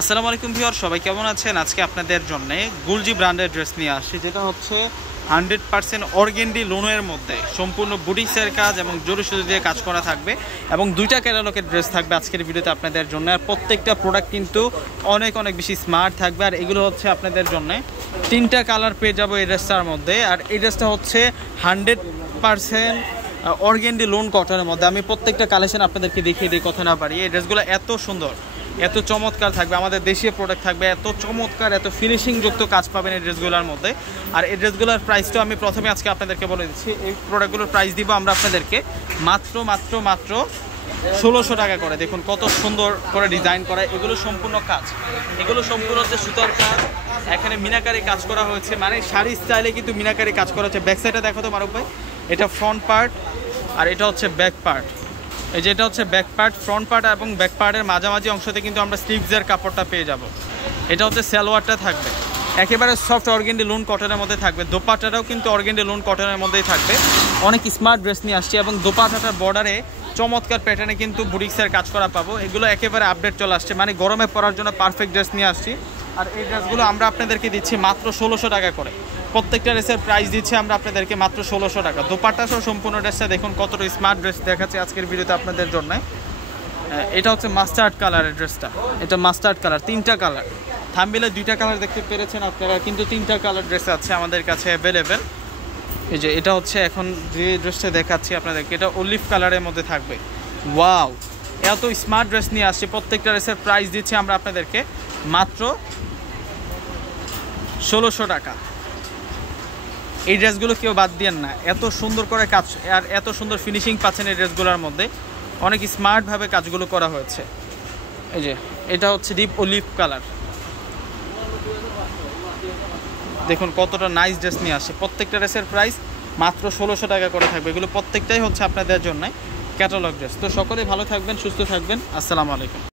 আসসালামু আলাইকুম ভিউয়ার, সবাই কেমন আছেন? আজকে আপনাদের জন্য গুলজি ব্র্যান্ডের ড্রেস নিয়ে আসছি, যেটা হচ্ছে 100% অর্গেন্ডি লোনের মধ্যে সম্পূর্ণ বুটিক্সের কাজ এবং জরি সুতো দিয়ে কাজ করা থাকবে এবং দুইটা ক্যাটালগের ড্রেস থাকবে আজকের ভিডিওতে আপনাদের জন্য। আর প্রত্যেকটা প্রোডাক্ট কিন্তু অনেক বেশি স্মার্ট থাকবে। আর এগুলো হচ্ছে আপনাদের জন্য 3টা কালার পেয়ে যাবো এই ড্রেসটার মধ্যে। আর এই ড্রেসটা হচ্ছে 100% অর্গেন্ডি লোন কটনের মধ্যে। আমি প্রত্যেকটা কালেকশন আপনাদেরকে দেখিয়ে দিই, কথা না পারি। এই ড্রেসগুলো এত সুন্দর, এত চমৎকার থাকবে, আমাদের দেশীয় প্রোডাক্ট থাকবে, এত চমৎকার, এত ফিনিশিংযুক্ত কাজ পাবেন এই ড্রেসগুলোর মধ্যে। আর এই ড্রেসগুলোর প্রাইসটা আমি প্রথমে আজকে আপনাদেরকে বলে দিচ্ছি। এই প্রোডাক্টগুলোর প্রাইস দিব আমরা আপনাদেরকে মাত্র 1600 টাকা করে। দেখুন কত সুন্দর করে ডিজাইন করা, এগুলো সম্পূর্ণ কাজ, এগুলো সম্পূর্ণ হচ্ছে সুতার কাজ, এখানে মিনাকারি কাজ করা হয়েছে, মানে শাড়ি স্টাইলে কিন্তু মিনাকারি কাজ করা হচ্ছে। ব্যাক সাইডে দেখো তো মারুফ ভাই, এটা ফ্রন্ট পার্ট আর এটা হচ্ছে ব্যাক পার্ট। এই যেটা হচ্ছে ব্যাক পার্ট, ফ্রন্ট পার্ট এবং ব্যাক পার্টের মাঝামাঝি অংশতে কিন্তু আমরা স্লিভসের কাপড়টা পেয়ে যাব। এটা হচ্ছে সালোয়ারটা থাকবে একেবারে সফট অর্গেন্ডি লোন কটনের মধ্যে থাকবে। দোপাট্টাটাও কিন্তু অর্গেন্ডি লোন কটনের মধ্যেই থাকবে। অনেক স্মার্ট ড্রেস নিয়ে আসছি এবং দোপাট্টাটার বর্ডারে চমৎকার প্যাটার্নে কিন্তু বুটিক্সের কাজ করা পাবো। এগুলো একেবারে আপডেট চলে আসছে, মানে গরমে পরার জন্য পারফেক্ট ড্রেস নিয়ে আসছি। আর এই ড্রেসগুলো আমরা আপনাদেরকে দিচ্ছি মাত্র 1600 টাকা করে। প্রত্যেকটা ড্রেসের প্রাইস দিচ্ছি আমরা আপনাদেরকে মাত্র 1600 টাকা। দোপাট্টা সহ সম্পূর্ণ ড্রেসটা দেখুন কতটা স্মার্ট ড্রেস দেখাচ্ছে আজকের ভিডিওতে আপনাদের জন্য। এটা হচ্ছে মাস্টার্ড কালারের ড্রেসটা, এটা মাস্টার্ড কালার, 3টা কালার। থাম্বনেইলে 2টা কালার দেখতে পেরেছেন আপনারা, কিন্তু 3টা কালার ড্রেস আছে আমাদের কাছে অ্যাভেলেবেল। এই যে এটা হচ্ছে এখন যে ড্রেসটা দেখাচ্ছি আপনাদেরকে, এটা অলিভ কালারের মধ্যে থাকবে। ওয়াও, এত স্মার্ট ড্রেস নিয়ে আসছে। প্রত্যেকটা ড্রেসের প্রাইস দিচ্ছি আমরা আপনাদেরকে মাত্র 1600 টাকা। এই ড্রেসগুলো কেউ বাদ দিয়েন না, এত সুন্দর করে কাজ আর এত সুন্দর ফিনিশিং পাচ্ছেন এই ড্রেসগুলোর মধ্যে। অনেক স্মার্টভাবে কাজগুলো করা হয়েছে। এই যে এটা হচ্ছে ডিপ অলিভ কালার, দেখুন কতটা নাইস ড্রেস নিয়ে আসে। প্রত্যেকটা ড্রেসের প্রাইস মাত্র 1600 টাকা করে থাকবে। এগুলো প্রত্যেকটাই হচ্ছে আপনাদের জন্য ক্যাটালগ ড্রেস। তো সকলেই ভালো থাকবেন, সুস্থ থাকবেন। আসসালামু আলাইকুম।